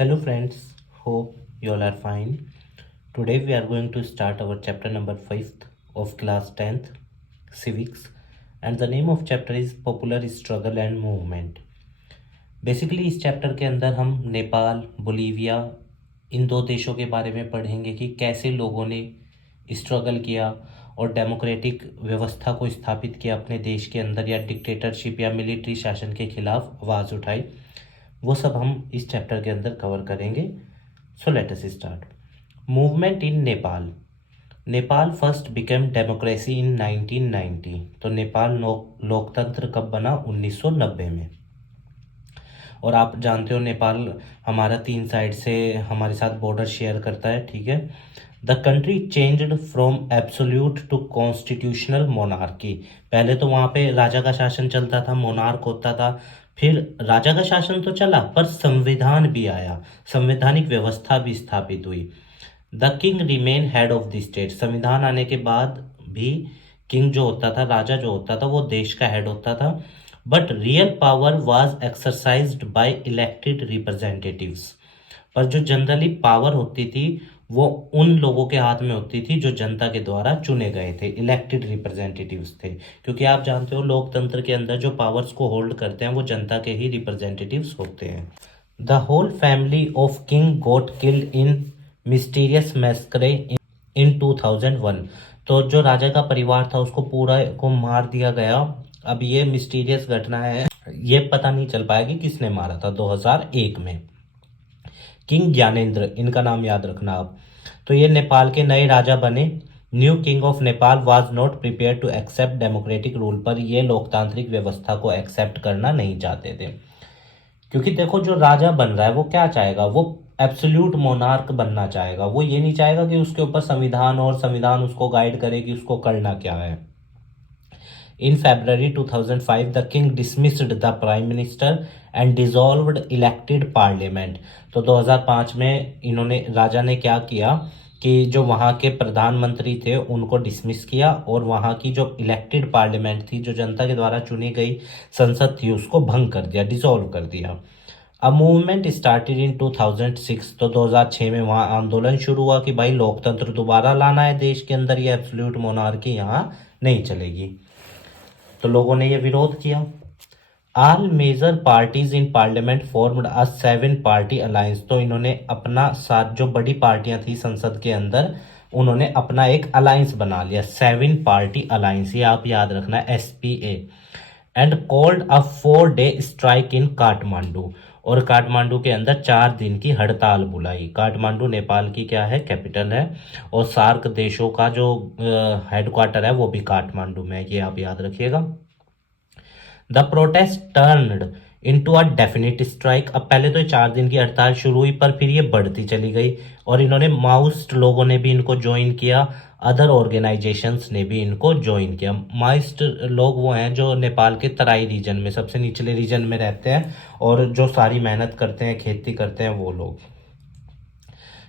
Hello friends, hope you all are fine. Today we are going to start our chapter number 5 of class 10th civics, and the name of chapter is Popular Struggle and Movement. Basically इस chapter के अंदर हम Nepal, Bolivia इन दो देशों के बारे में पढ़ेंगे कि कैसे लोगों ने स्ट्रगल किया और डेमोक्रेटिक व्यवस्था को स्थापित किया अपने देश के अंदर, या डिक्टेटरशिप या मिलिट्री शासन के खिलाफ आवाज़ उठाई। वो सब हम इस चैप्टर के अंदर कवर करेंगे। So let us start. Movement in Nepal. Nepal first became democracy in 1990। तो नेपाल लोकतंत्र कब बना? 1990 में। और आप जानते हो नेपाल हमारा 3 साइड से हमारे साथ बॉर्डर शेयर करता है, ठीक है। The country changed from absolute to constitutional monarchy. पहले तो वहाँ पे राजा का शासन चलता था, मोनार्क होता था। फिर राजा का शासन तो चला पर संविधान भी आया, संवैधानिक व्यवस्था भी स्थापित हुई। The king remain head of the state. संविधान आने के बाद भी किंग जो होता था, राजा जो होता था, वो देश का हेड होता था। But real power was exercised by elected representatives. पर जो जनरली पावर होती थी वो उन लोगों के हाथ में होती थी जो जनता के द्वारा चुने गए थे, इलेक्टेड रिप्रेजेंटेटिव्स थे। क्योंकि आप जानते हो लोकतंत्र के अंदर जो पावर्स को होल्ड करते हैं वो जनता के ही रिप्रेजेंटेटिव्स होते हैं। The whole family of king got killed in mysterious massacre in 2001। तो जो राजा का परिवार था उसको पूरा को मार दिया गया। अब ये मिस्टीरियस घटना है, ये पता नहीं चल पाया कि किसने मारा था। 2001 में किंग ज्ञानेंद्र, इनका नाम याद रखना आप। तो ये नेपाल के नए राजा बने। New king of Nepal was not prepare to accept democratic rule. पर ये लोकतांत्रिक व्यवस्था को एक्सेप्ट करना नहीं चाहते थे। क्योंकि देखो जो राजा बन रहा है वो क्या चाहेगा? वो एब्सोल्यूट मोनार्क बनना चाहेगा। वो ये नहीं चाहेगा कि उसके ऊपर संविधान और संविधान उसको गाइड करे कि उसको करना क्या है। In February 2005, the king dismissed the prime minister and dissolved elected parliament. तो 2005 में इन्होंने राजा ने क्या किया कि जो वहाँ के प्रधानमंत्री थे उनको डिसमिस किया और वहाँ की जो इलेक्टेड पार्लियामेंट थी, जो जनता के द्वारा चुनी गई संसद थी, उसको भंग कर दिया, डिसॉल्व कर दिया। A movement started in 2006। तो 2006 में वहाँ आंदोलन शुरू हुआ कि भाई लोकतंत्र दोबारा लाना है देश के अंदर, ये एब्सोल्यूट मोनार्की यहाँ नहीं चलेगी। तो लोगों ने यह विरोध किया। All major parties in parliament formed a 7 party alliance. तो इन्होंने अपना साथ जो बड़ी पार्टियां थी संसद के अंदर, उन्होंने अपना एक अलायंस बना लिया, 7 पार्टी अलायंस, ये आप याद रखना, SPA। And called a 4-day strike in Kathmandu. और काठमांडू के अंदर 4 दिन की हड़ताल बुलाई। काठमांडू नेपाल की क्या है? कैपिटल है। और सार्क देशों का जो हेडक्वार्टर है वो भी काठमांडू में है, ये आप याद रखिएगा। The protest turned into a definite strike. अब पहले तो 4 दिन की हड़ताल शुरू हुई पर फिर ये बढ़ती चली गई और इन्होंने माओइस्ट लोगों ने भी इनको ज्वाइन किया, अदर ऑर्गेनाइजेशंस ने भी इनको ज्वाइन किया। माओइस्ट लोग वो हैं जो नेपाल के तराई रीजन में, सबसे निचले रीजन में रहते हैं और जो सारी मेहनत करते हैं, खेती करते हैं, वो लोग।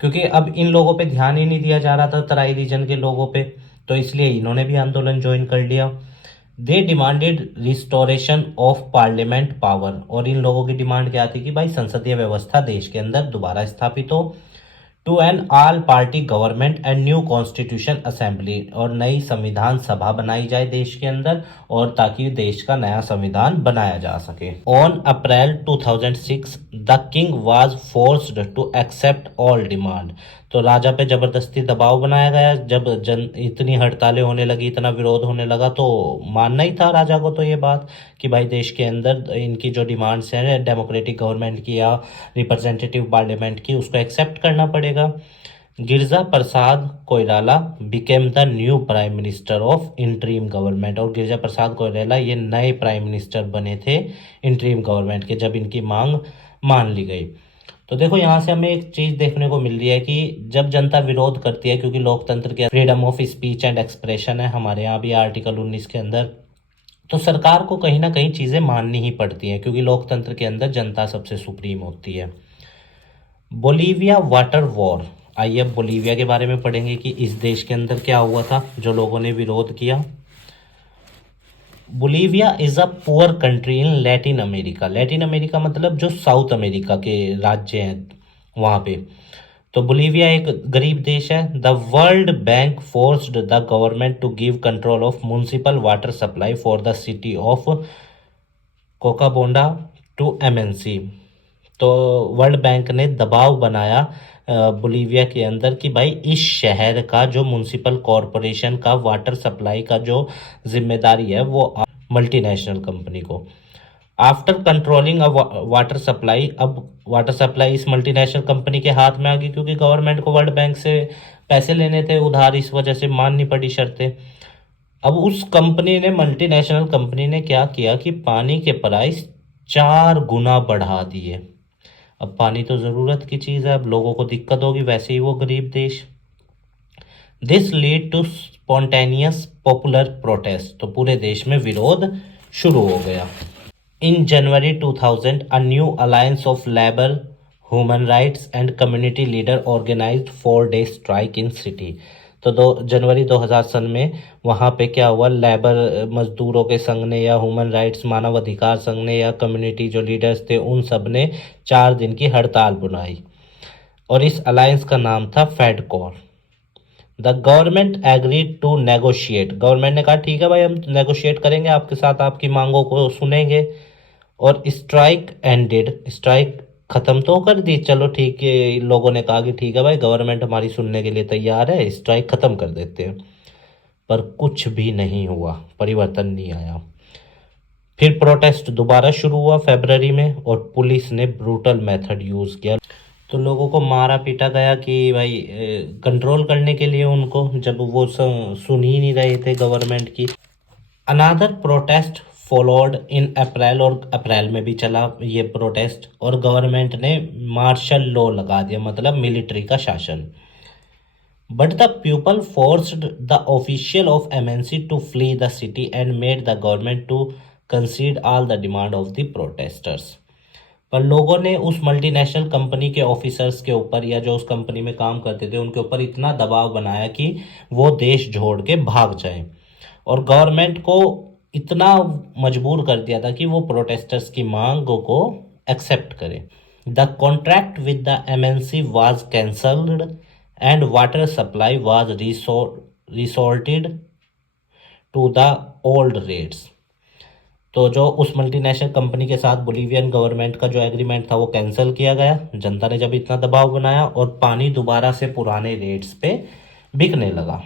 क्योंकि अब इन लोगों पे ध्यान ही नहीं दिया जा रहा था, तराई रीजन के लोगों पे, तो इसलिए इन्होंने भी आंदोलन ज्वाइन कर लिया। They demanded restoration of parliament power. और इन लोगों की डिमांड क्या थी कि भाई संसदीय व्यवस्था देश के अंदर दोबारा स्थापित हो। To an all party government and new constitution assembly. और नई संविधान सभा बनाई जाए देश के अंदर, और ताकि देश का नया संविधान बनाया जा सके। On April 2006 the king was forced to accept all demand. तो राजा पे जबरदस्ती दबाव बनाया गया। जब इतनी हड़तालें होने लगी, इतना विरोध होने लगा, तो मानना ही था राजा को तो ये बात कि भाई देश के अंदर इनकी जो डिमांड्स हैं डेमोक्रेटिक गवर्नमेंट की या रिप्रेजेंटेटिव पार्लियामेंट की, उसको एक्सेप्ट करना पड़ेगा। Girija Prasad Koirala became the new prime minister of interim government. और गिरजा प्रसाद कोइराला ये नए प्राइम मिनिस्टर बने थे इंटरीम गवर्नमेंट के, जब इनकी मांग मान ली गई। तो देखो यहाँ से हमें एक चीज देखने को मिल रही है कि जब जनता विरोध करती है, क्योंकि लोकतंत्र के freedom of speech and expression है हमारे यहाँ भी आर्टिकल 19 के अंदर, तो सरकार को कहीं ना कहीं चीजें माननी ही पड़ती हैं, क्योंकि लोकतंत्र के अंदर जनता सबसे सुप्रीम होती है। Bolivia water war. आइए अब बोलीविया के बारे में पढ़ेंगे कि इस देश के अंदर क्या हुआ था जो लोगों ने विरोध किया। Bolivia is a poor country in Latin America. Latin America मतलब जो साउथ अमेरिका के राज्य हैं, वहाँ पे। तो बोलीविया एक गरीब देश है। The World Bank forced the government to give control of municipal water supply for the city of Cochabamba to MNC. तो वर्ल्ड बैंक ने दबाव बनाया बोलीविया के अंदर कि भाई इस शहर का जो म्युनिसिपल कॉरपोरेशन का वाटर सप्लाई का जो जिम्मेदारी है वो मल्टीनेशनल कंपनी को। आफ्टर कंट्रोलिंग अ वाटर सप्लाई, अब वाटर सप्लाई इस मल्टीनेशनल कंपनी के हाथ में आ गई क्योंकि गवर्नमेंट को वर्ल्ड बैंक से पैसे लेने थे उधार, इस वजह से माननी पड़ी शर्तें। अब उस कंपनी ने, मल्टीनेशनल कंपनी ने क्या किया कि पानी के प्राइस 4 गुना बढ़ा दिए। अब पानी तो ज़रूरत की चीज़ है, अब लोगों को दिक्कत होगी, वैसे ही वो गरीब देश। This lead to spontaneous popular protest, तो पूरे देश में विरोध शुरू हो गया। In January 2000, a new alliance of labor, human rights and community leader organized 4-day strike in city। तो जनवरी 2000 सन में वहाँ पे क्या हुआ, लेबर मजदूरों के संघ ने या ह्यूमन राइट्स मानव अधिकार संघ ने या कम्युनिटी जो लीडर्स थे उन सब ने 4 दिन की हड़ताल बुलाई और इस अलायंस का नाम था Fedecor. The government agreed to negotiate, government ने कहा ठीक है भाई हम नेगोशिएट करेंगे आपके साथ, आपकी मांगों को सुनेंगे। और स्ट्राइक एंडेड, स्ट्राइक खत्म तो कर दी, चलो ठीक है, लोगों ने कहा कि ठीक है भाई गवर्नमेंट हमारी सुनने के लिए तैयार है, स्ट्राइक खत्म कर देते हैं। पर कुछ भी नहीं हुआ, परिवर्तन नहीं आया। फिर प्रोटेस्ट दोबारा शुरू हुआ फरवरी में और पुलिस ने ब्रूटल मेथड यूज किया। तो लोगों को मारा पीटा गया कि भाई कंट्रोल करने के लिए उनको, जब वो सुन ही नहीं रहे थे गवर्नमेंट की। अनादर प्रोटेस्ट फॉलोड इन अप्रैल, और अप्रैल में भी चला ये प्रोटेस्ट और गवर्नमेंट ने मार्शल लॉ लगा दिया, मतलब मिलिट्री का शासन। But the people forced the official of MNC to flee the city and made the government to concede all the demand of the protesters. पर लोगों ने उस मल्टीनेशनल कंपनी के ऑफिसर्स के ऊपर या जो उस कंपनी में काम करते थे उनके ऊपर इतना दबाव बनाया कि वो देश छोड़ के भाग जाए और गवर्नमेंट को इतना मजबूर कर दिया था कि वो प्रोटेस्टर्स की मांगों को एक्सेप्ट करे। The contract with the MNC was cancelled and water supply was resorted to the old rates. तो जो उस मल्टीनेशनल कंपनी के साथ बोलीवियन गवर्नमेंट का जो एग्रीमेंट था वो कैंसिल किया गया, जनता ने जब इतना दबाव बनाया, और पानी दोबारा से पुराने रेट्स पे बिकने लगा।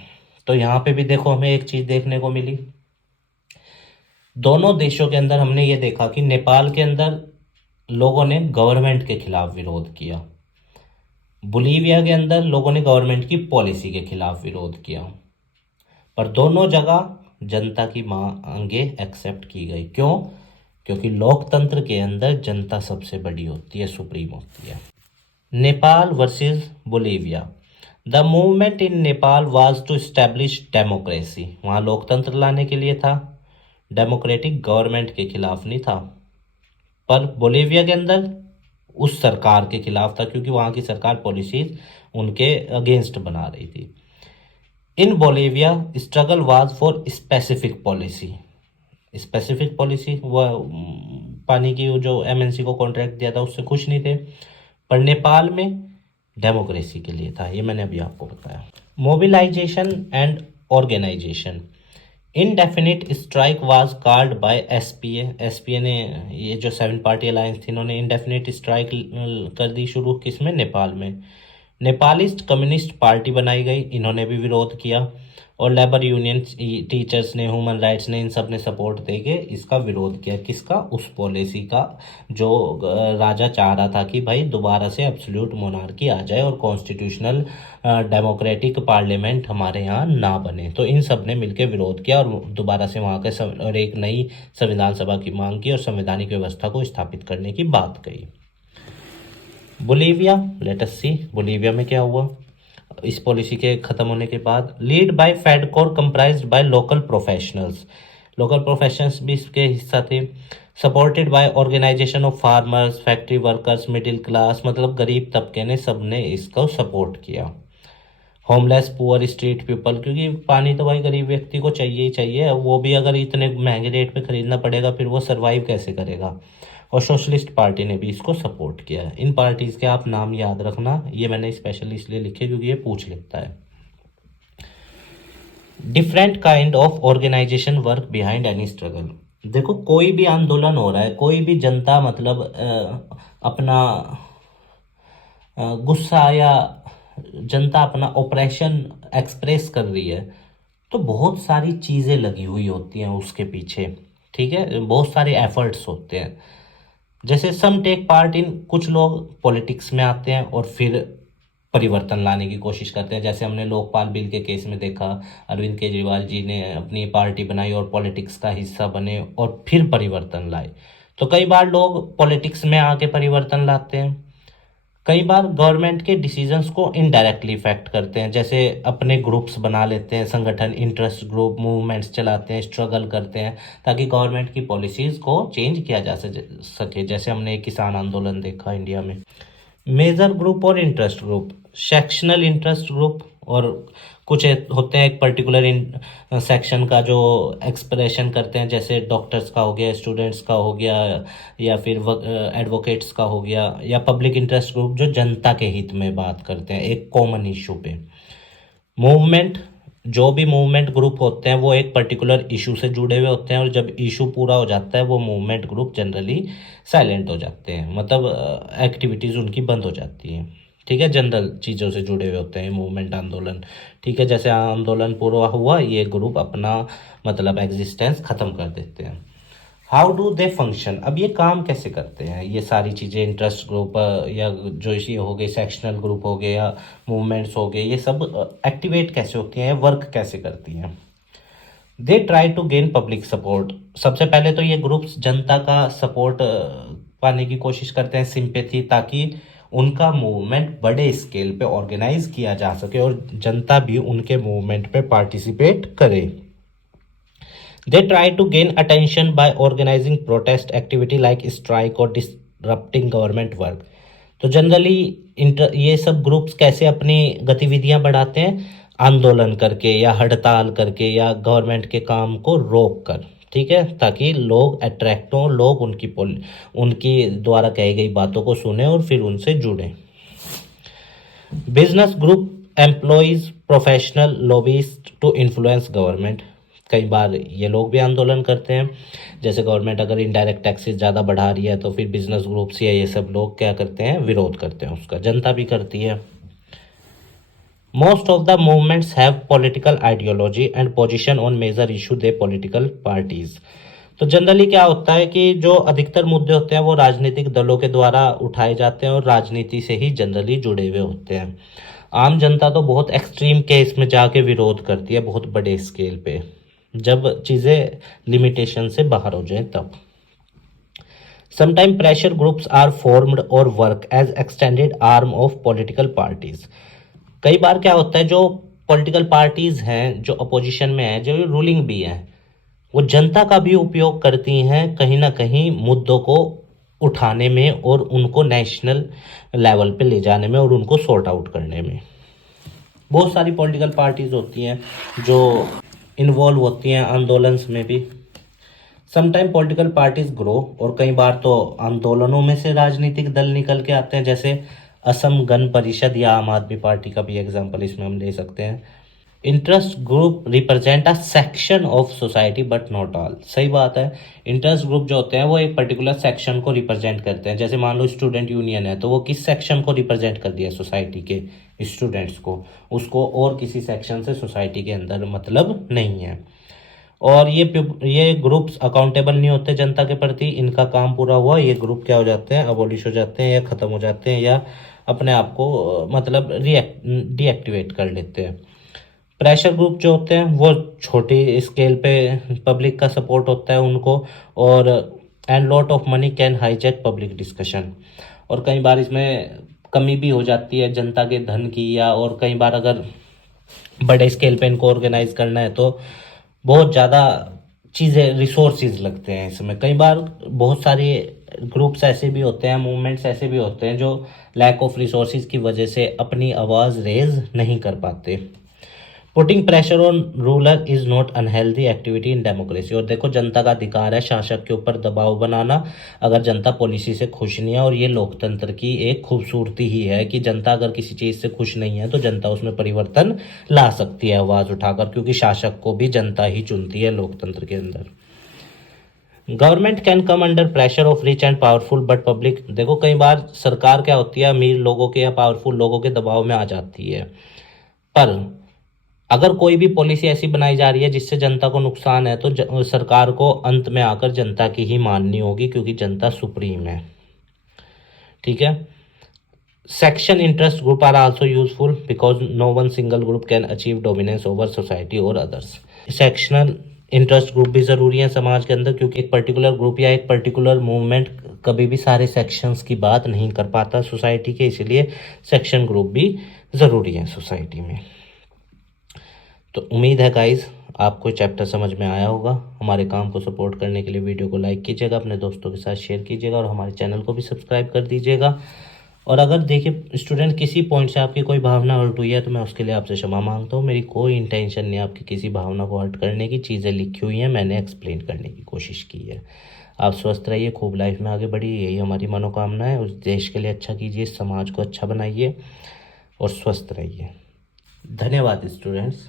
तो यहाँ पे भी देखो हमें एक चीज़ देखने को मिली, दोनों देशों के अंदर हमने ये देखा कि नेपाल के अंदर लोगों ने गवर्नमेंट के खिलाफ विरोध किया, बोलीविया के अंदर लोगों ने गवर्नमेंट की पॉलिसी के खिलाफ विरोध किया, पर दोनों जगह जनता की मांगे एक्सेप्ट की गई। क्यों? क्योंकि लोकतंत्र के अंदर जनता सबसे बड़ी होती है, सुप्रीम होती है। Nepal versus Bolivia. The movement in Nepal was to establish democracy, वहाँ लोकतंत्र लाने के लिए था, डेमोक्रेटिक गवर्नमेंट के खिलाफ नहीं था। पर बोलीविया के अंदर उस सरकार के खिलाफ था क्योंकि वहाँ की सरकार पॉलिसीज उनके अगेंस्ट बना रही थी। In Bolivia struggle was for specific policy, specific policy वो पानी की जो एमएनसी को कॉन्ट्रैक्ट दिया था उससे खुश नहीं थे, पर नेपाल में डेमोक्रेसी के लिए था, ये मैंने अभी आपको बताया। Mobilisation and organisation. Indefinite strike was called by SPA, SPA ने, ये जो 7 पार्टी अलायंस थी, इन्होंने इनडेफिनिट स्ट्राइक कर दी शुरू, किसमें? नेपाल में। नेपालिस्ट कम्युनिस्ट पार्टी बनाई गई, इन्होंने भी विरोध किया, और लेबर यूनियन, टीचर्स ने, ह्यूमन राइट्स ने, इन सब ने सपोर्ट देके इसका विरोध किया। किसका? उस पॉलिसी का जो राजा चाह रहा था कि भाई दोबारा से एब्सोल्यूट मोनार्की आ जाए और कॉन्स्टिट्यूशनल डेमोक्रेटिक पार्लियामेंट हमारे यहाँ ना बने। तो इन सब ने मिलकर विरोध किया और दोबारा से वहाँ के और एक नई संविधान सभा की मांग की और संवैधानिक व्यवस्था को स्थापित करने की बात कही। बोलीविया, लेट अस सी बोलीविया में क्या हुआ इस पॉलिसी के खत्म होने के बाद। Lead by Fedecor comprised by local professionals, local professionals भी इसके हिस्सा थे। Supported by organisation of farmers, factory workers, middle class, मतलब गरीब तबके ने, सबने इसको सपोर्ट किया। होमलेस, पुअर, स्ट्रीट पीपल, क्योंकि पानी तो भाई गरीब व्यक्ति को चाहिए ही चाहिए, वो भी अगर इतने महंगे रेट पे खरीदना पड़ेगा फिर वो सरवाइव कैसे करेगा। और सोशलिस्ट पार्टी ने भी इसको सपोर्ट किया। इन पार्टीज के आप नाम याद रखना, ये मैंने स्पेशली इसलिए लिखे क्योंकि ये पूछ लेता है। Different kind of organisation work behind any struggle. देखो कोई भी आंदोलन हो रहा है, कोई भी जनता मतलब अपना गुस्सा या जनता अपना ऑपरेशन एक्सप्रेस कर रही है, तो बहुत सारी चीज़ें लगी हुई होती हैं उसके पीछे, ठीक है, बहुत सारे एफर्ट्स होते हैं। जैसे सम टेक पार्ट इन, कुछ लोग पॉलिटिक्स में आते हैं और फिर परिवर्तन लाने की कोशिश करते हैं। जैसे हमने लोकपाल बिल के केस में देखा, अरविंद केजरीवाल जी ने अपनी पार्टी बनाई और पॉलिटिक्स का हिस्सा बने और फिर परिवर्तन लाए। तो कई बार लोग पॉलिटिक्स में आके परिवर्तन लाते हैं, कई बार गवर्नमेंट के डिसीजंस को इनडायरेक्टली इफेक्ट करते हैं। जैसे अपने ग्रुप्स बना लेते हैं, संगठन, इंटरेस्ट ग्रुप, मूवमेंट्स चलाते हैं, स्ट्रगल करते हैं ताकि गवर्नमेंट की पॉलिसीज़ को चेंज किया जा सके। जैसे हमने एक किसान आंदोलन देखा इंडिया में। मेजर ग्रुप और interest group, sectional interest group, और कुछ होते हैं एक पर्टिकुलर सेक्शन का जो एक्सप्रेशन करते हैं, जैसे डॉक्टर्स का हो गया, स्टूडेंट्स का हो गया, या फिर एडवोकेट्स का हो गया, या पब्लिक इंटरेस्ट ग्रुप जो जनता के हित में बात करते हैं एक कॉमन इशू पे। मूवमेंट, जो भी मूवमेंट ग्रुप होते हैं वो एक पर्टिकुलर इशू से जुड़े हुए होते हैं, और जब इशू पूरा हो जाता है वो मूवमेंट ग्रुप जनरली साइलेंट हो जाते हैं, मतलब एक्टिविटीज़ उनकी बंद हो जाती हैं, ठीक है। जनरल चीज़ों से जुड़े हुए होते हैं मूवमेंट, आंदोलन, ठीक है। जैसे आंदोलन पूरा हुआ, ये ग्रुप अपना मतलब एग्जिस्टेंस ख़त्म कर देते हैं। हाउ डू दे फंक्शन, अब ये काम कैसे करते हैं ये सारी चीज़ें, इंटरेस्ट ग्रुप या जो ये हो गए सेक्शनल ग्रुप हो गए या मूवमेंट्स हो गए, ये सब एक्टिवेट कैसे होती हैं, वर्क कैसे करती हैं। They try to gain public support, सबसे पहले तो ये ग्रुप्स जनता का सपोर्ट पाने की कोशिश करते हैं, सिंपैथी, ताकि उनका मूवमेंट बड़े स्केल पे ऑर्गेनाइज किया जा सके और जनता भी उनके मूवमेंट पे पार्टिसिपेट करे। They try to gain attention by organizing protest activity like strike और disrupting government work। तो जनरली ये सब ग्रुप्स कैसे अपनी गतिविधियां बढ़ाते हैं, आंदोलन करके या हड़ताल करके या गवर्नमेंट के काम को रोक कर, ठीक है, ताकि लोग अट्रैक्ट हों, लोग उनकी द्वारा कही गई बातों को सुने और फिर उनसे जुड़ें। Business group employs professional lobbyist to influence government, कई बार ये लोग भी आंदोलन करते हैं। जैसे गवर्नमेंट अगर इनडायरेक्ट टैक्सेस ज़्यादा बढ़ा रही है तो फिर बिजनेस ग्रुप्स या ये सब लोग क्या करते हैं, विरोध करते हैं उसका, जनता भी करती है। Most of the movements have political ideology and position on major issue they political parties. तो जनरली क्या होता है कि जो अधिकतर मुद्दे होते हैं वो राजनीतिक दलों के द्वारा उठाए जाते हैं और राजनीति से ही जनरली जुड़े हुए होते हैं। आम जनता तो बहुत एक्सट्रीम केस में जाके विरोध करती है, बहुत बड़े स्केल पे, जब चीज़ें लिमिटेशन से बाहर हो जाएं तब। Sometime pressure groups are formed और work as extended arm of political parties. कई बार क्या होता है, जो पॉलिटिकल पार्टीज हैं जो अपोजिशन में हैं, जो रूलिंग भी हैं, वो जनता का भी उपयोग करती हैं कहीं ना कहीं मुद्दों को उठाने में और उनको नेशनल लेवल पे ले जाने में और उनको सॉर्ट आउट करने में। बहुत सारी पॉलिटिकल पार्टीज होती हैं जो इन्वॉल्व होती हैं आंदोलन में भी। समटाइम पॉलिटिकल पार्टीज ग्रो, और कई बार तो आंदोलनों में से राजनीतिक दल निकल के आते हैं, जैसे असम गण परिषद या आम आदमी पार्टी का भी एग्जांपल इसमें हम ले सकते हैं। Interest group represent a section of society but not all, सही बात है। इंटरेस्ट ग्रुप जो होते हैं वो एक पर्टिकुलर सेक्शन को रिप्रेजेंट करते हैं। जैसे मान लो स्टूडेंट यूनियन है, तो वो किस सेक्शन को रिप्रेजेंट कर दिया, सोसाइटी के स्टूडेंट्स को, उसको और किसी सेक्शन से सोसाइटी के अंदर मतलब नहीं है। और ये ग्रुप्स अकाउंटेबल नहीं होते जनता के प्रति, इनका काम पूरा हुआ ये ग्रुप क्या हो जाते हैं, अबॉलिश हो जाते हैं या ख़त्म हो जाते हैं, या अपने आप को मतलब डीएक्टिवेट कर लेते हैं। प्रेशर ग्रुप जो होते हैं वो छोटी स्केल पे पब्लिक का सपोर्ट होता है उनको, और and lot of money can hijack public discussion, और कई बार इसमें कमी भी हो जाती है जनता के धन की, या और कई बार अगर बड़े स्केल पे इनको ऑर्गेनाइज करना है तो बहुत ज़्यादा चीज़ें, रिसोर्सेज लगते हैं इसमें। कई बार बहुत सारे ग्रुप्स ऐसे भी होते हैं, मूवमेंट्स ऐसे भी होते हैं जो लैक ऑफ रिसोर्सेज की वजह से अपनी आवाज़ रेज नहीं कर पाते। Putting pressure on ruler is not unhealthy activity in democracy. और देखो, जनता का अधिकार है शासक के ऊपर दबाव बनाना अगर जनता पॉलिसी से खुश नहीं है, और ये लोकतंत्र की एक खूबसूरती ही है कि जनता अगर किसी चीज़ से खुश नहीं है तो जनता उसमें परिवर्तन ला सकती है आवाज़ उठाकर, क्योंकि शासक को भी जनता ही चुनती है लोकतंत्र के अंदर। Government can come under pressure of rich and powerful but public. देखो, कई बार सरकार क्या होती है, अमीर लोगों के या पावरफुल लोगों के दबाव में आ जाती है, पर अगर कोई भी पॉलिसी ऐसी बनाई जा रही है जिससे जनता को नुकसान है तो सरकार को अंत में आकर जनता की ही माननी होगी, क्योंकि जनता सुप्रीम है। ठीक है। Section interest group are also useful because no one single group can achieve dominance over society और अदर्स। सेक्शनल इंटरेस्ट ग्रुप भी ज़रूरी है समाज के अंदर, क्योंकि एक पर्टिकुलर ग्रुप या एक पर्टिकुलर मूवमेंट कभी भी सारे सेक्शंस की बात नहीं कर पाता सोसाइटी के, इसलिए सेक्शन ग्रुप भी ज़रूरी है सोसाइटी में। तो उम्मीद है गाइज आपको चैप्टर समझ में आया होगा। हमारे काम को सपोर्ट करने के लिए वीडियो को लाइक कीजिएगा, अपने दोस्तों के साथ शेयर कीजिएगा और हमारे चैनल को भी सब्सक्राइब कर दीजिएगा। और अगर देखिए स्टूडेंट किसी पॉइंट से आपकी कोई भावना हर्ट हुई है तो मैं उसके लिए आपसे क्षमा मांगता हूँ। मेरी कोई इंटेंशन नहीं आपकी किसी भावना को हर्ट करने की। चीज़ें लिखी हुई हैं, मैंने एक्सप्लेन करने की कोशिश की है। आप स्वस्थ रहिए, खूब लाइफ में आगे बढ़िए, यही हमारी मनोकामना है। उस देश के लिए अच्छा कीजिए, समाज को अच्छा बनाइए और स्वस्थ रहिए। धन्यवाद स्टूडेंट्स।